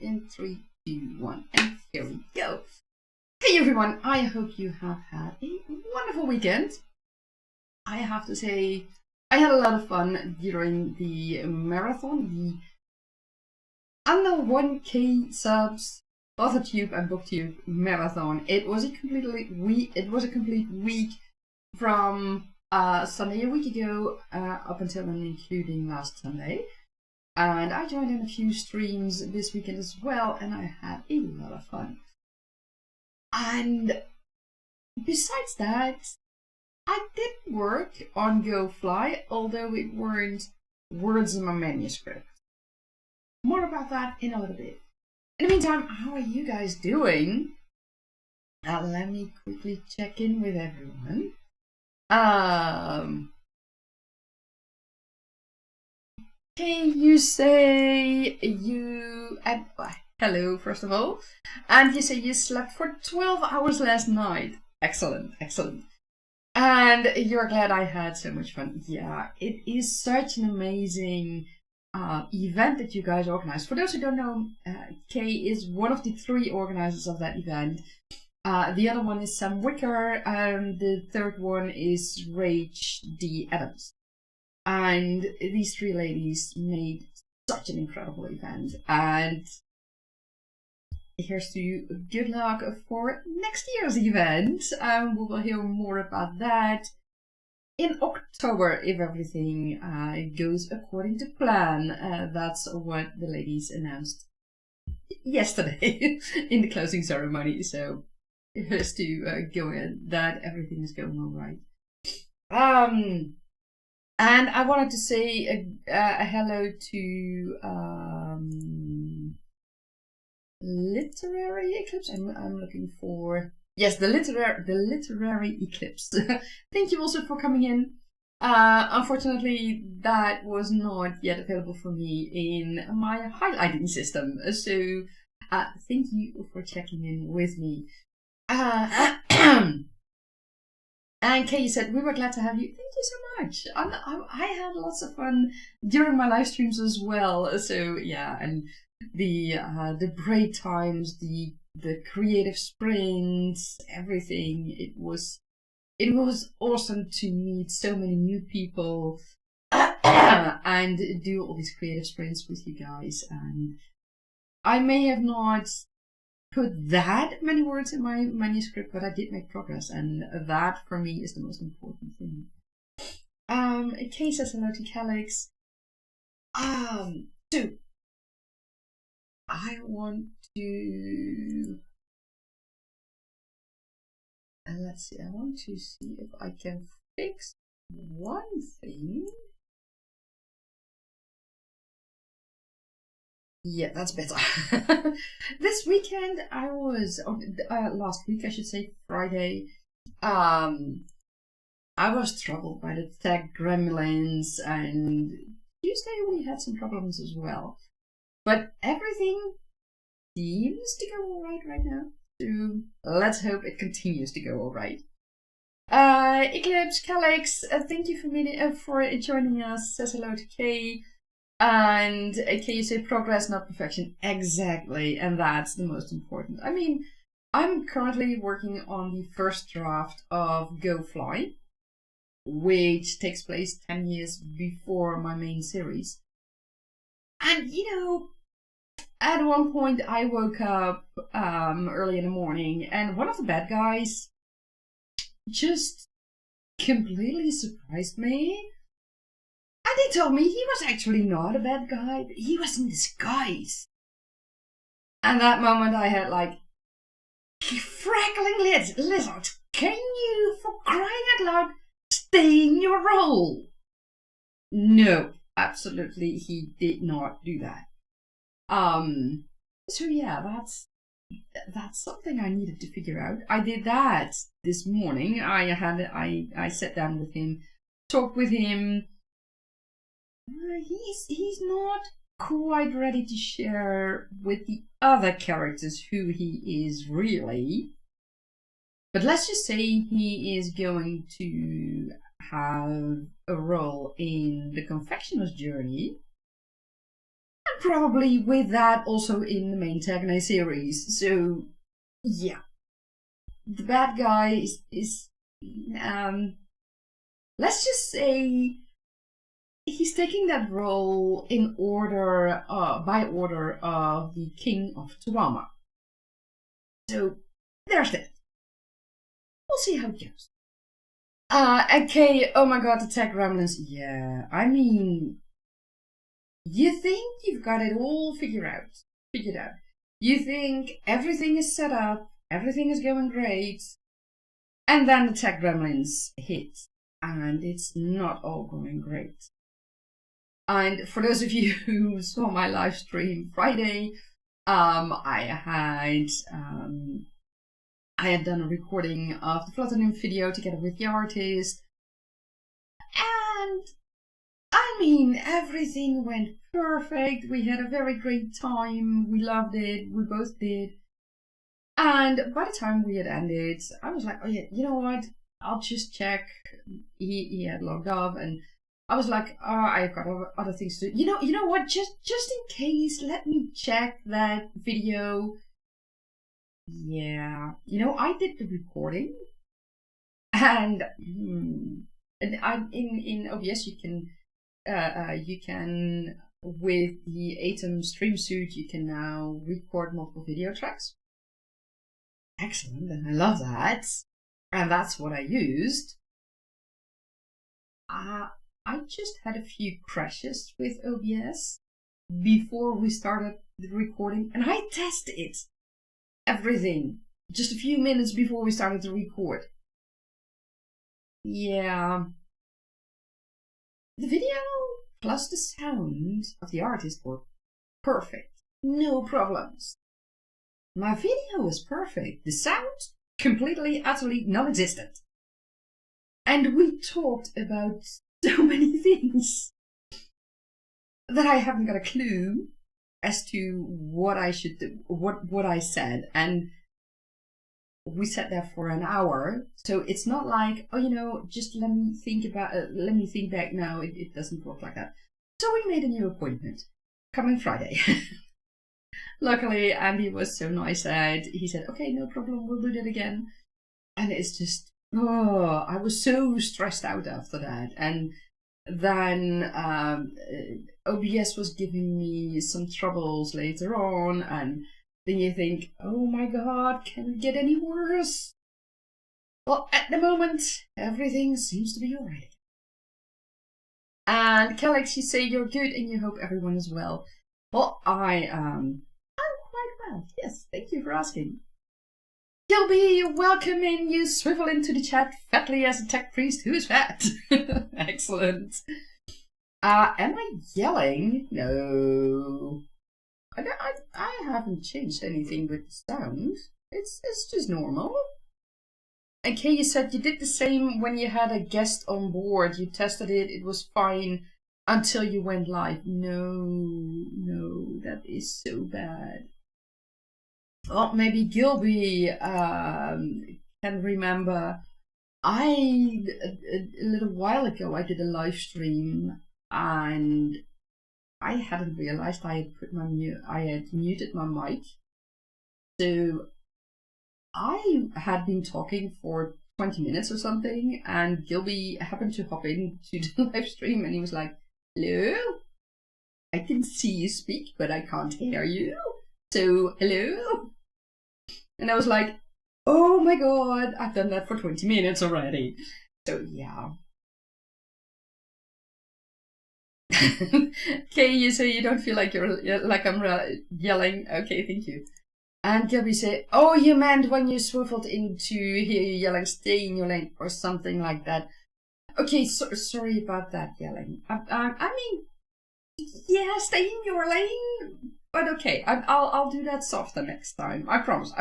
in 3, 2, 1, and here we go. Hey everyone, I hope you have had a wonderful weekend. I have to say, I had a lot of fun during the marathon, the under 1K subs authortube and booktube marathon. It was a complete week from Sunday a week ago up until and including last Sunday. And I joined in a few streams this weekend as well, and I had a lot of fun. And besides that, I did work on GoFly, although it weren't words in my manuscript. More about that in a little bit. In the meantime, how are you guys doing? Let me quickly check in with everyone. Okay, you say you... hello, first of all. And you say you slept for 12 hours last night. Excellent, excellent. And you're glad I had so much fun. Yeah, it is such an amazing event that you guys organized. For those who don't know, Kay is one of the 3 organizers of that event. The other one is Sam Wicker, and the third one is Rach D. Adams. And these 3 ladies made such an incredible event. And here's to you. Good luck for next year's event. We will hear more about that in October if everything goes according to plan. That's what the ladies announced yesterday in the closing ceremony. So here's to go in that everything is going all right. And I wanted to say a hello to Literary Eclipse. I'm looking for, yes, the literary Eclipse. Thank you also for coming in. Unfortunately, that was not yet available for me in my highlighting system. So thank you for checking in with me. And Kay said, we were glad to have you. Thank you so much. I had lots of fun during my live streams as well. So yeah, and the break times, the creative sprints, everything. It was awesome to meet so many new people and do all these creative sprints with you guys. And I may have not put that many words in my manuscript, but I did make progress, and that for me is the most important thing. Kay says hello to Calix. So I want to let's see. I want to see if I can fix one thing. Yeah, that's better. This weekend I was, last week I should say, Friday, I was troubled by the tech gremlins, and Tuesday we had some problems as well. But everything seems to go alright right now, so let's hope it continues to go alright. Eclipse, Calix, thank you for joining us, says hello to Kay. And can you say progress, not perfection? Exactly, and that's the most important. I mean, I'm currently working on the first draft of GoFly, which takes place 10 years before my main series. And you know, at one point I woke up early in the morning, and one of the bad guys just completely surprised me. And they told me he was actually not a bad guy, but he was in disguise. And that moment I had like, frackling lizard, can you, for crying out loud, stay in your role? No, absolutely he did not do that. So yeah, that's something I needed to figure out. I did that this morning. I sat down with him, talked with him. He's not quite ready to share with the other characters who he is really. But let's just say he is going to have a role in the confectioner's journey. probably with that also in the main Tergaenae series. So, yeah. The bad guy is let's just say he's taking that role in order, by order of the King of Tuama. So, there's that. We'll see how it goes. Okay, oh my god, the tech gremlins. Yeah, I mean, you think you've got it all figured out. You think everything is set up, everything is going great, and then the tech gremlins hit, and it's not all going great. And for those of you who saw my live stream Friday, I had done a recording of the Platinum video together with the artist, and I mean, everything went perfect. We had a very great time. We loved it. We both did. And by the time we had ended, I was like, oh yeah, you know what? I'll just check. He had logged off, and I was like, oh, I've got other things to do. You know what? Just in case, let me check that video. Yeah, I did the recording, and in OBS you can with the Atom stream suite you can now record multiple video tracks. Excellent, and I love that, and that's what I used. I just had a few crashes with OBS before we started the recording, and I tested everything just a few minutes before we started to record. Yeah. The video plus the sound of the artist were perfect. No problems. My video was perfect. The sound completely, utterly non-existent. And we talked about so many things that I haven't got a clue as to what I should do, what I said, and we sat there for an hour. So it's not like, oh, just let me think back. No, it doesn't work like that. So we made a new appointment coming Friday. Luckily, Andy was so nice that he said, okay, no problem, we'll do that again. And it's just, I was so stressed out after that. And then OBS was giving me some troubles later on, and then you think, oh my god, can it get any worse? Well, at the moment, everything seems to be alright. And Calix, you say you're good and you hope everyone is well. Well, I'm quite well. Yes, thank you for asking. Gilby, welcome in. You swivel into the chat fatly as a tech priest who is fat. Excellent. Am I yelling? No. I haven't changed anything with the sound. It's just normal. Okay, you said you did the same when you had a guest on board. You tested it, it was fine until you went live. No, that is so bad. Well, maybe Gilby can remember. A little while ago, I did a live stream and I hadn't realized I had muted my mic. So I had been talking for 20 minutes or something, and Gilby happened to hop into the live stream and he was like, hello? I can see you speak, but I can't hear you. So, hello? And I was like, oh my god, I've done that for 20 minutes already. So, yeah. Okay, you say you don't feel like I'm yelling. Okay, thank you. And Gilby say, oh, you meant when you swiveled into hear you yelling, stay in your lane, or something like that. Okay, sorry about that yelling. I mean, yeah, stay in your lane, but okay, I'll do that softer next time. I promise.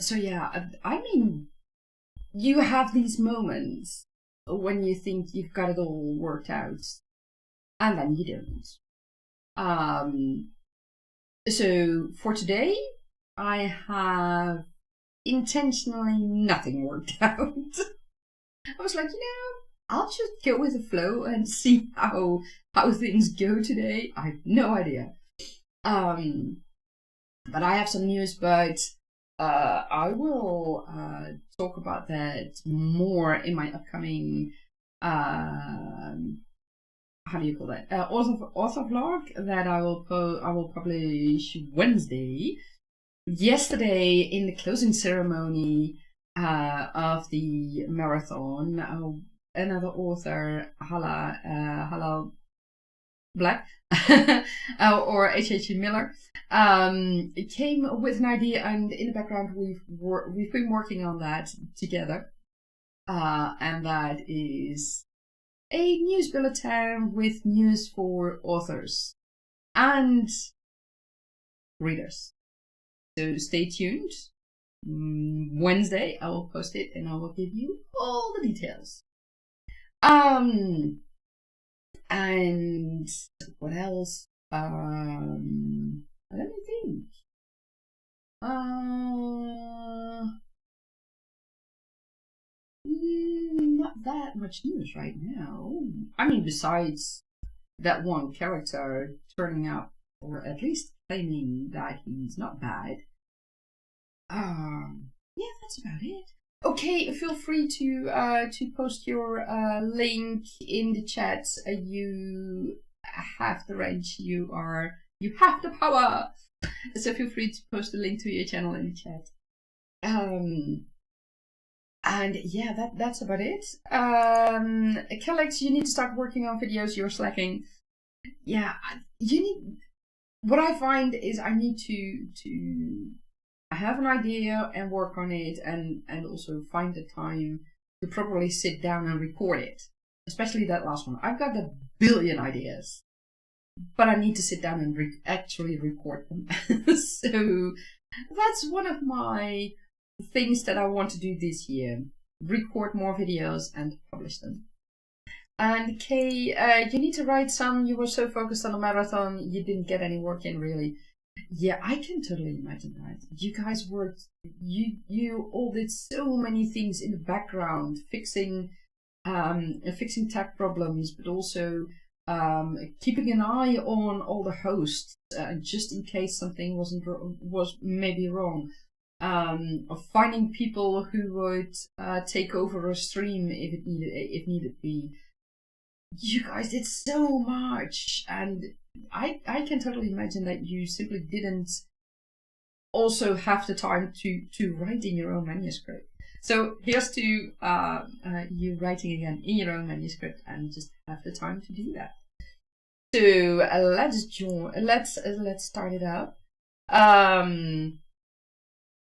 So yeah, I mean, you have these moments when you think you've got it all worked out, and then you don't. So for today, I have intentionally nothing worked out. I was like, I'll just go with the flow and see how things go today. I have no idea. But I have some news, but I will talk about that more in my upcoming how do you call that? Author vlog that I will publish Wednesday. Yesterday, in the closing ceremony of the marathon, another author, Hala Black, or H.H. Miller, came with an idea, and in the background we've been working on that together, and that is a news bulletin with news for authors and readers. So stay tuned. Wednesday I will post it and I will give you all the details. And what else? Let me think. Not that much news right now. I mean, besides that one character turning up, or at least claiming that he's not bad. Yeah, that's about it. Okay, feel free to post your link in the chat. You have the range. You have the power. So feel free to post the link to your channel in the chat. And yeah, that's about it. Kellex, you need to start working on videos. You're slacking. Yeah, you need. What I find is I need to have an idea and work on it, and also find the time to properly sit down and record it. Especially that last one. I've got a billion ideas, but I need to sit down and actually record them. So that's one of my things that I want to do this year. Record more videos and publish them. And Kay, you need to write some. You were so focused on the marathon, you didn't get any work in, really. Yeah, I can totally imagine that. You guys worked, you all did so many things in the background, fixing tech problems, but also keeping an eye on all the hosts, just in case something was maybe wrong. Of finding people who would take over a stream if needed be. You guys did so much, and I can totally imagine that you simply didn't also have the time to write in your own manuscript. So here's to you writing again in your own manuscript and just have the time to do that. So let's start it up.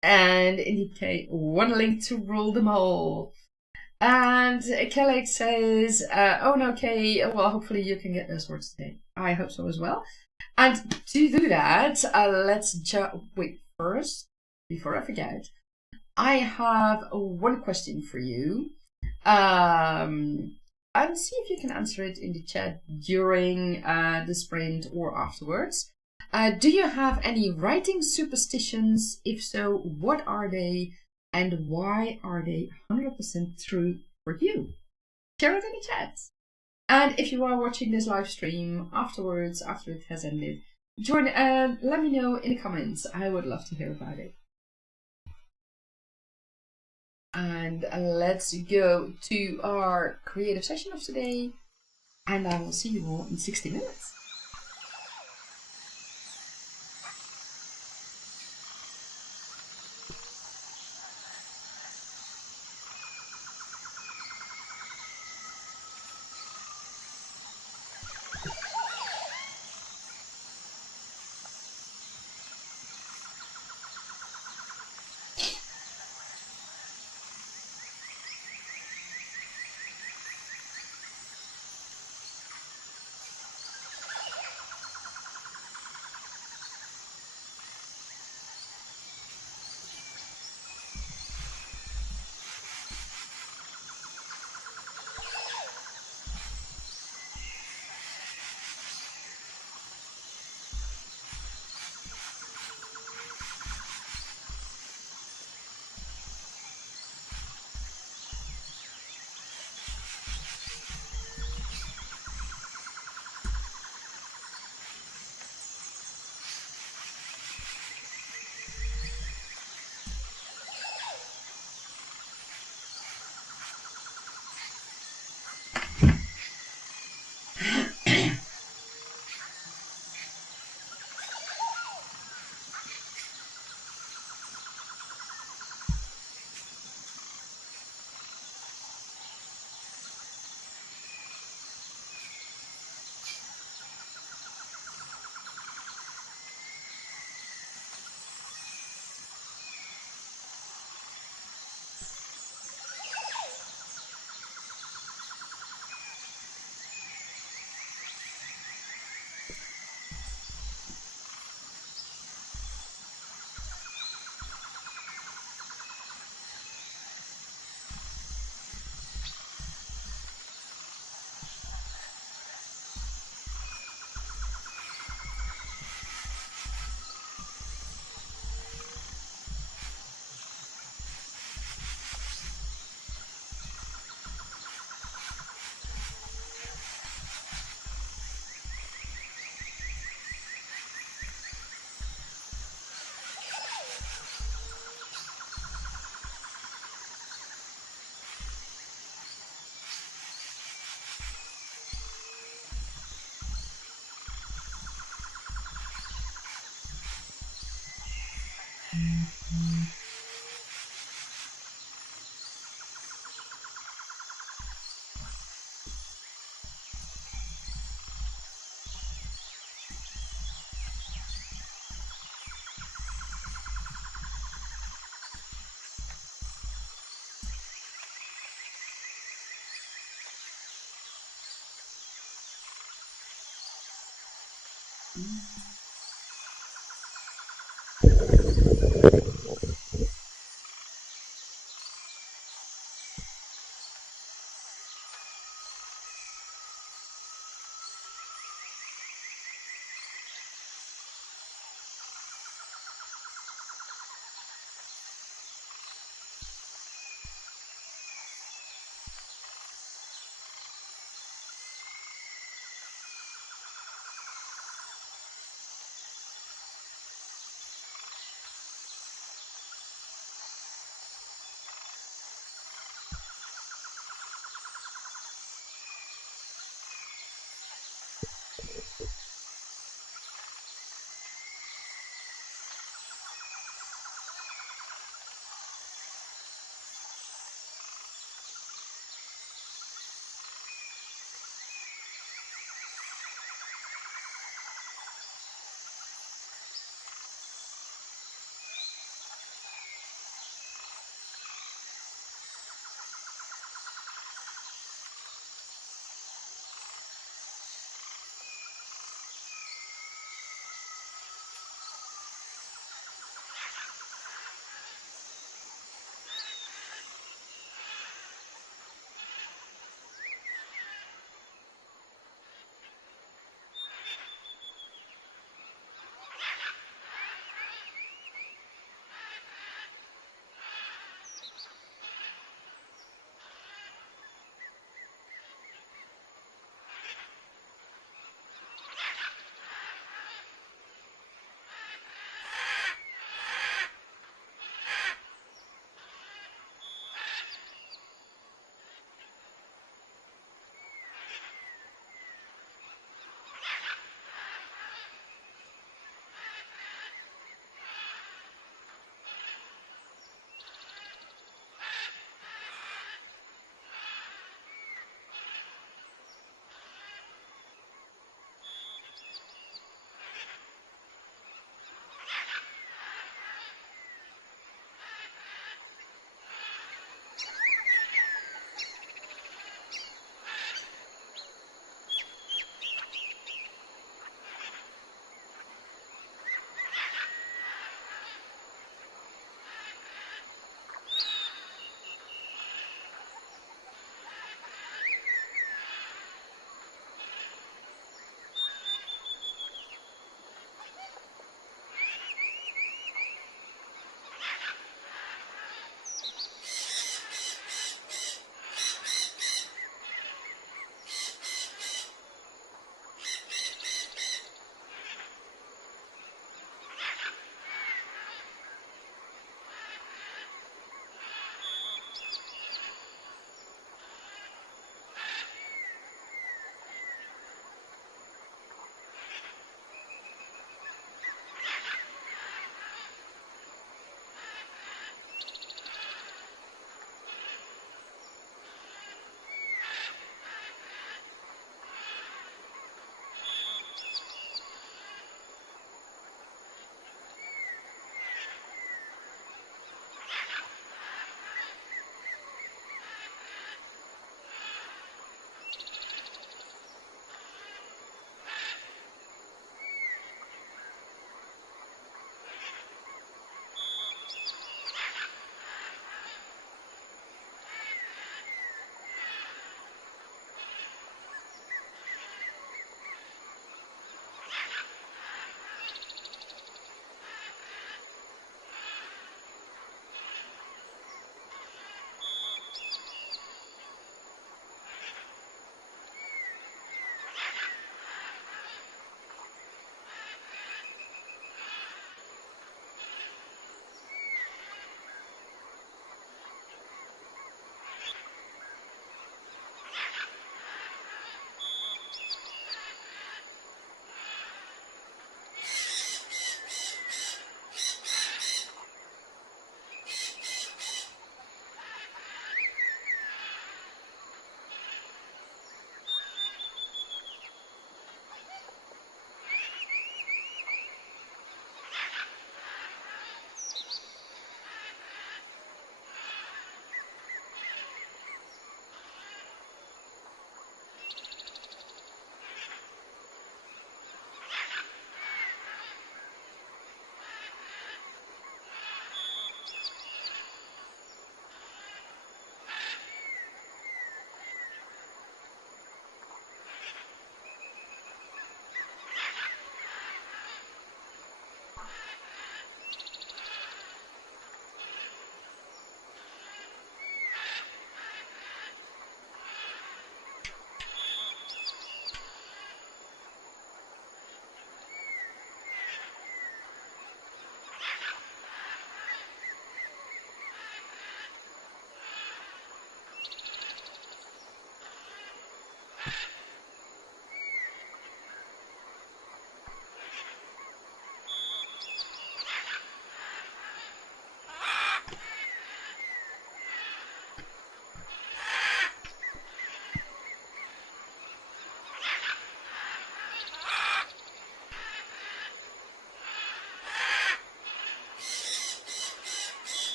And indicate one link to rule them all. And Kellex says, oh no, Kay, well, hopefully you can get those words today. I hope so as well. And to do that, let's wait first, before I forget, I have one question for you. And see if you can answer it in the chat during the sprint or afterwards. Do you have any writing superstitions? If so, what are they? And why are they 100% true for you? Share it in the chat. And if you are watching this live stream afterwards, after it has ended, join and let me know in the comments. I would love to hear about it. And let's go to our creative session of today. And I will see you all in 60 minutes.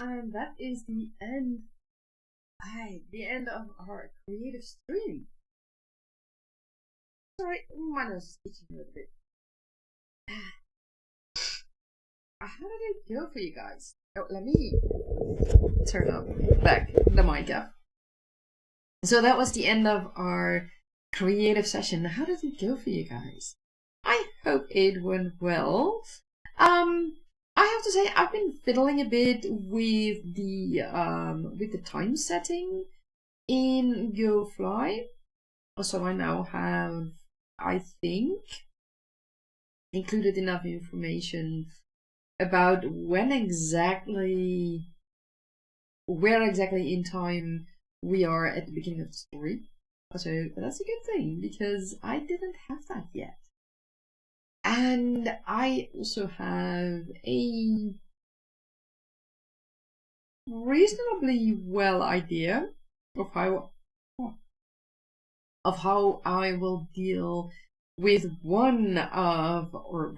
And that is the end. The end of our creative stream. Sorry, my nose is itching a little bit. How did it go for you guys? Oh, let me turn up back the mic up. So that was the end of our creative session. How did it go for you guys? I hope it went well. I have to say I've been fiddling a bit with the time setting in GoFly. So I now have, I think, included enough information about where exactly in time we are at the beginning of the story. So that's a good thing, because I didn't have that yet. And I also have a reasonably well idea of how I will deal with one of, or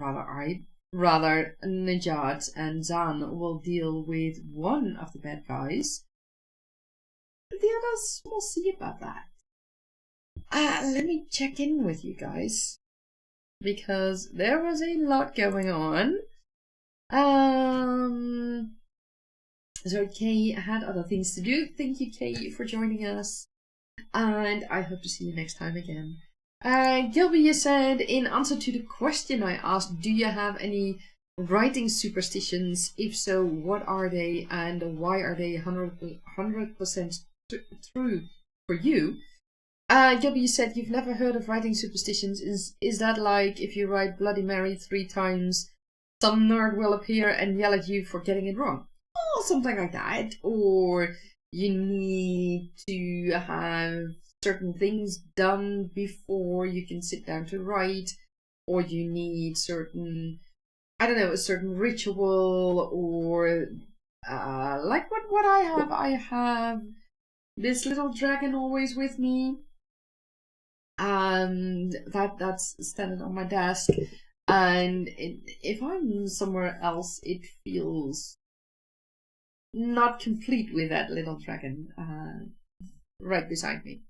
rather Najat and Zan will deal with one of the bad guys. The others, we'll see about that. Let me check in with you guys, because there was a lot going on. So Kay had other things to do. Thank you, Kay, for joining us, and I hope to see you next time again. Gilby, you said, in answer to the question I asked, do you have any writing superstitions? If so, what are they, and why are they 100% true for you? Gilby, you said you've never heard of writing superstitions. Is that like if you write Bloody Mary 3 times, some nerd will appear and yell at you for getting it wrong? Or something like that. Or you need to have certain things done before you can sit down to write. Or you need certain, I don't know, a certain ritual, or like what I have. I have this little dragon always with me. And that's standing on my desk, and if I'm somewhere else, it feels not complete with that little dragon right beside me.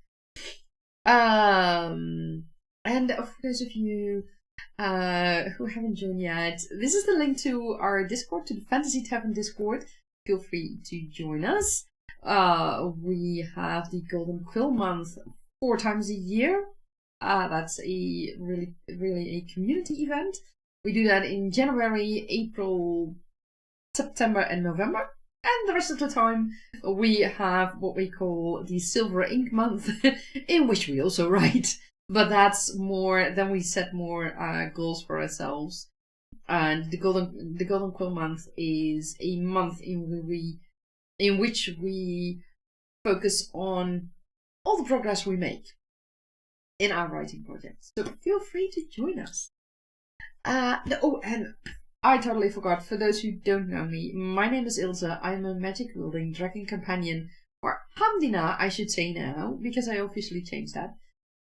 And for those of you who haven't joined yet, this is the link to our Discord, to the Fantasy Tavern Discord. Feel free to join us. We have the Golden Quill Month 4 times a year. That's a really a community event. We do that in January, April, September, and November. And the rest of the time, we have what we call the Silver Ink Month, in which we also write. But that's more, then we set more goals for ourselves. And the Golden Quill Month is a month in which we focus on all the progress we make in our writing projects. So feel free to join us. Oh, and I totally forgot, for those who don't know me, my name is Ilse. I'm a magic wielding dragon companion, or Hamdina, I should say now, because I officially changed that.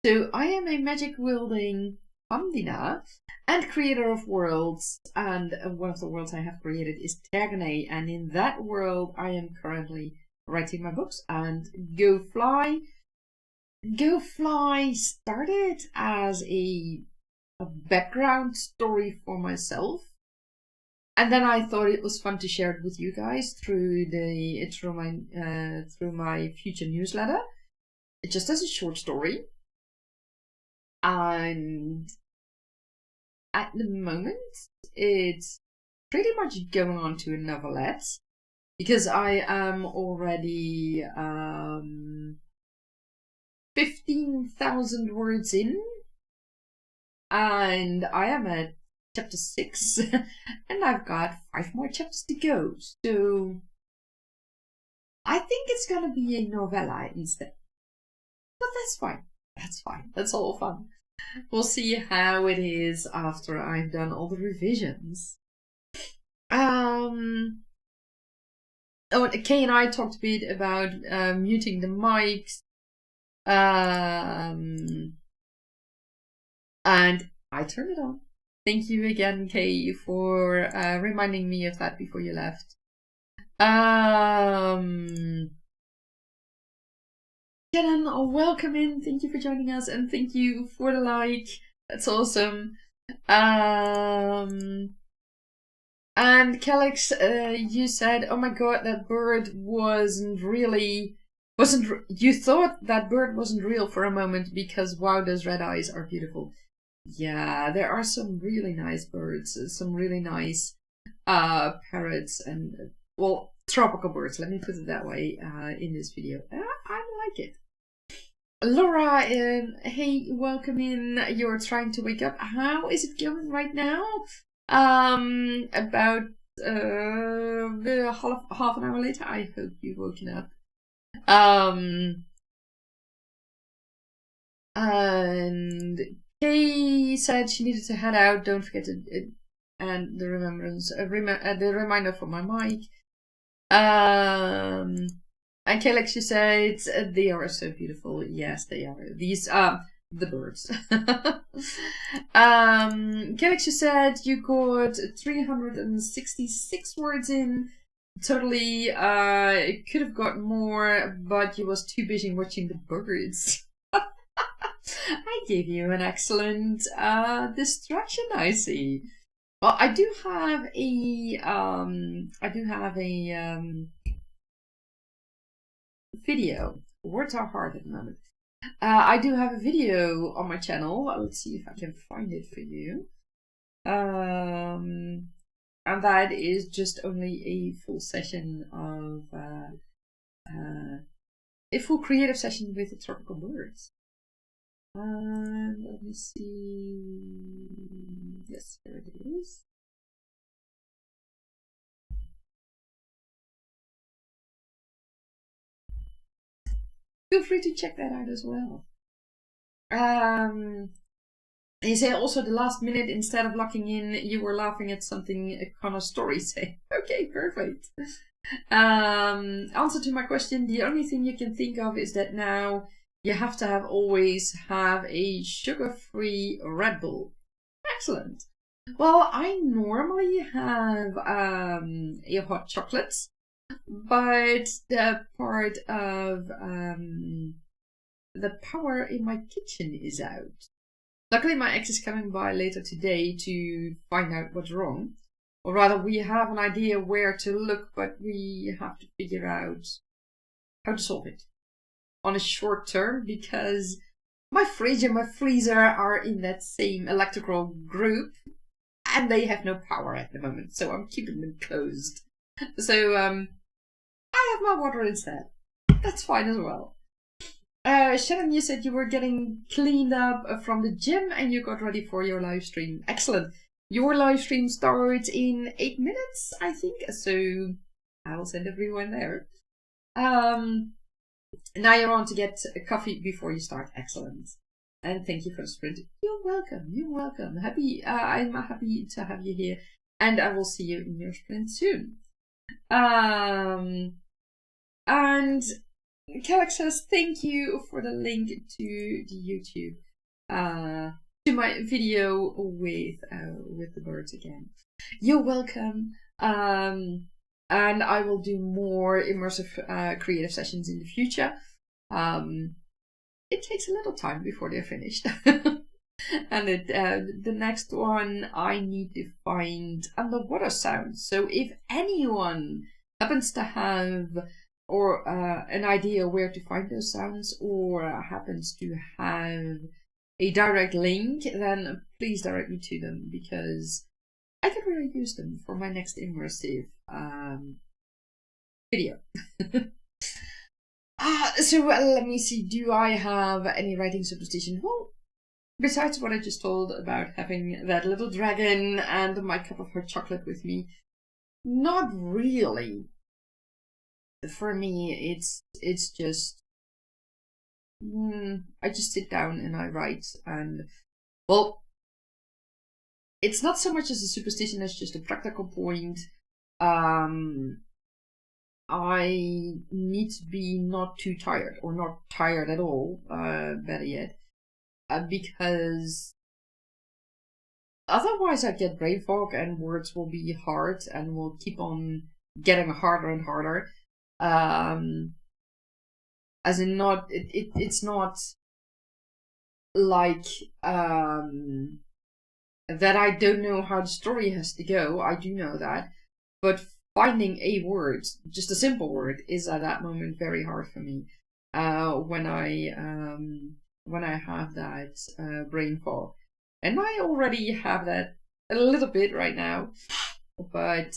So I am a magic wielding Hamdina and creator of worlds, and one of the worlds I have created is Tergaenae, and in that world I am currently writing my books. And GoFly started as a background story for myself, and then I thought it was fun to share it with you guys through my future newsletter, just as a short story. And at the moment, it's pretty much going on to a novelette, because I am already 15,000 words in, and I am at chapter 6, and I've got 5 more chapters to go, so I think it's gonna be a novella instead. But that's fine, that's all fun. We'll see how it is after I've done all the revisions. Oh, Kay and I talked a bit about muting the mics. And I turned it on. Thank you again, Kay, for reminding me of that before you left. Shannon, welcome in. Thank you for joining us, and thank you for the like. That's awesome. And Calix, you said, "Oh my God, that bird wasn't. You thought that bird wasn't real for a moment because wow, those red eyes are beautiful." Yeah, there are some really nice birds, some really nice parrots, and well, tropical birds. Let me put it that way. In this video, I like it. Laura, hey, welcome in. You're trying to wake up. How is it going right now? About half an hour later. I hope you've woken up. And Kay said she needed to head out. Don't forget to and the the reminder for my mic. And Calix, she said, they are so beautiful. Yes, they are. These, the birds. Calix, she said, you got 366 words in. Totally, could have got more, but you was too busy watching the birds. I gave you an excellent, distraction, I see. Well, I do have a, video. Words are hard at the moment. I do have a video on my channel. Let's see if I can find it for you. And that is just only a full session of a full creative session with the tropical birds. Let me see. Yes, there it is. Feel free to check that out as well. You say also the last minute, instead of locking in, you were laughing at something Connor's story say. Okay, perfect. Answer to my question, the only thing you can think of is that now you have to always have a sugar-free Red Bull. Excellent. Well, I normally have a hot chocolate. But the part of the power in my kitchen is out. Luckily, my ex is coming by later today to find out what's wrong. Or rather, we have an idea where to look, but we have to figure out how to solve it on a short term, because my fridge and my freezer are in that same electrical group and they have no power at the moment, so I'm keeping them closed. So, I have my water instead. That's fine as well. Shannon, you said you were getting cleaned up from the gym and you got ready for your live stream. Excellent. Your live stream starts in 8 minutes, I think. So I will send everyone there. Now you're on to get a coffee before you start. Excellent. And thank you for the sprint. You're welcome. You're welcome. I'm happy to have you here. And I will see you in your sprint soon. And Calix says, thank you for the link to the YouTube, to my video with the birds again. You're welcome. And I will do more immersive creative sessions in the future. It takes a little time before they're finished. And the next one, I need to find underwater sounds. So if anyone happens to have or an idea where to find those sounds, or happens to have a direct link, then please direct me to them, because I can really use them for my next immersive video. So let me see, do I have any writing superstition? Well, besides what I just told about having that little dragon and my cup of hot chocolate with me, not really. For me, it's just I just sit down and I write, and well, it's not so much as a superstition as just a practical point. I need to be not too tired, or not tired at all, better yet, because otherwise I get brain fog and words will be hard and will keep on getting harder and harder. As in not, it's not like that I don't know how the story has to go. I do know that, but finding a word, just a simple word, is at that moment very hard for me. When I have that brain fog, and I already have that a little bit right now, but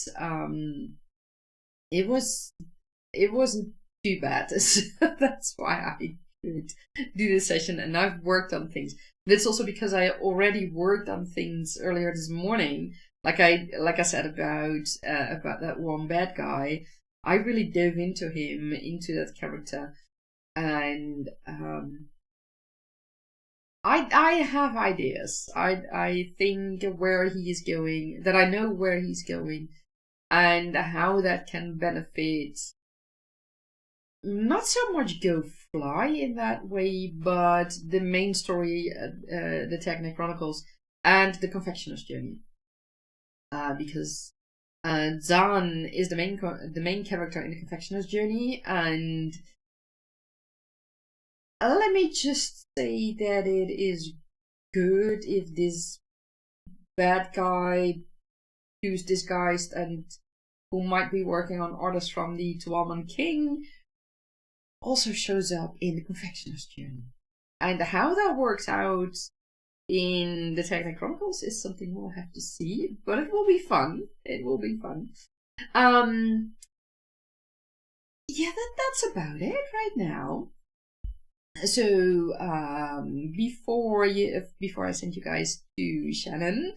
it wasn't too bad. That's why I could do this session, and I've worked on things. But it's also because I already worked on things earlier this morning. Like I said about that one bad guy. I really dove into him, into that character, and I have ideas. I think where he's going, that I know where he's going, and how that can benefit. Not so much Go Fly in that way, but the main story, the Tergaenae Chronicles, and the Confectioner's Journey. Because Zahn is the main character in the Confectioner's Journey, and let me just say that it is good if this bad guy who's disguised and who might be working on orders from the Tuaman King also shows up in the Confectioner's Journey. And how that works out in the Tergaenae Chronicles is something we'll have to see, but it will be fun. It will be fun. Yeah, that's about it right now. So before I send you guys to Shannon,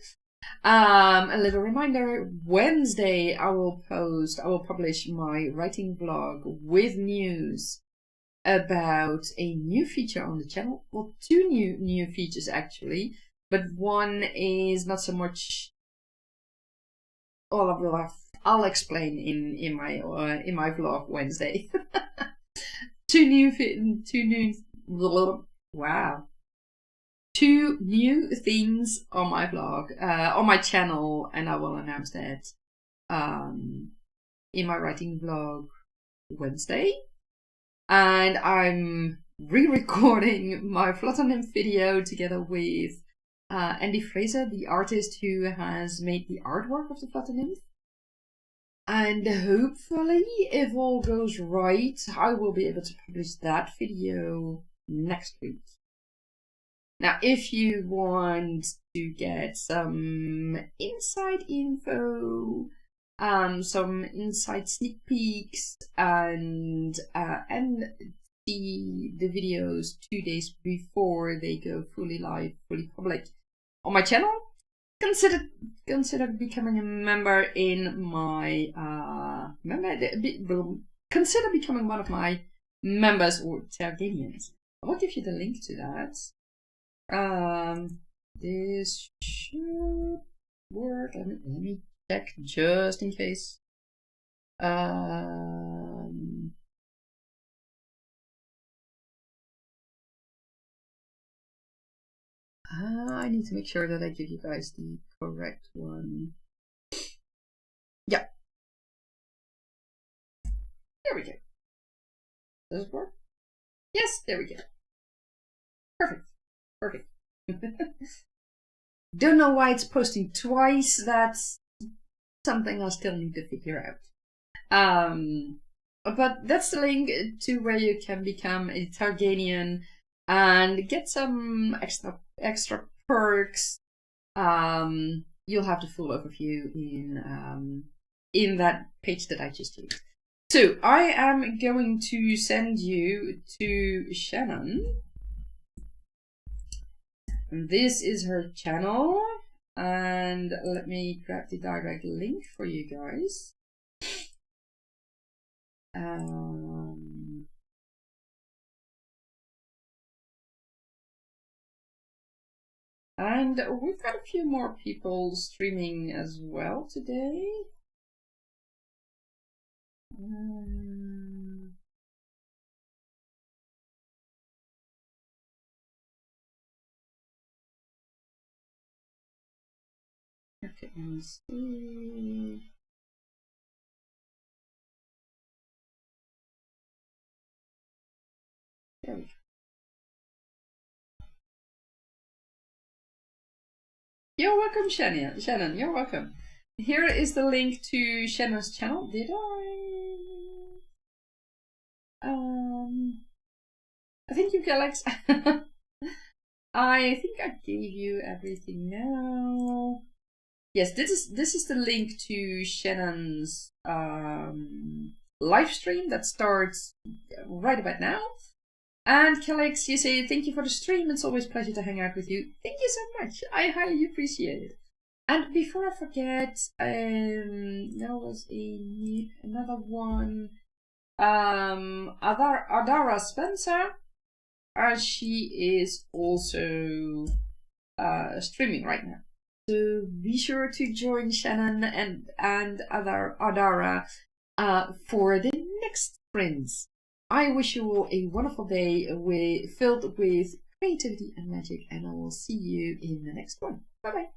a little reminder: Wednesday I will publish my writing vlog with news about a new feature on the channel. Well, two new features actually, but one is not so much. I'll explain in my vlog Wednesday. Two new things on my blog, on my channel, and I will announce that in my writing vlog Wednesday. And I'm re-recording my Flutter Nymph video together with Andy Fraser, the artist who has made the artwork of the Flutter Nymph. And hopefully, if all goes right, I will be able to publish that video next week. Now, if you want to get some inside info, some inside sneak peeks, and see the videos 2 days before they go fully live, fully public on my channel, consider becoming a member in my consider becoming one of my members or Tergaeans. I will give you the link to that. This should work. Let me check just in case. I need to make sure that I give you guys the correct one. Yeah. There we go. Does it work? Yes, there we go. Perfect. Don't know why it's posting twice. That's something I still need to figure out. But that's the link to where you can become a Tergaean and get some extra perks. You'll have the full overview in that page that I just used. So I am going to send you to Shannon. This is her channel, and let me grab the direct link for you guys. And we've got a few more people streaming as well today. Okay, let's see. There we go. You're welcome, Shannon. Shannon, you're welcome. Here is the link to Shannon's channel. Did I think you, Alex. I think I gave you everything now. Yes, this is the link to Shannon's live stream that starts right about now. And Calix, you say thank you for the stream. It's always a pleasure to hang out with you. Thank you so much. I highly appreciate it. And before I forget, there was another one. Adara Spencer. She is also streaming right now. So be sure to join Shannon and Adara for the next sprints. I wish you all a wonderful day filled with creativity and magic, and I will see you in the next one. Bye bye.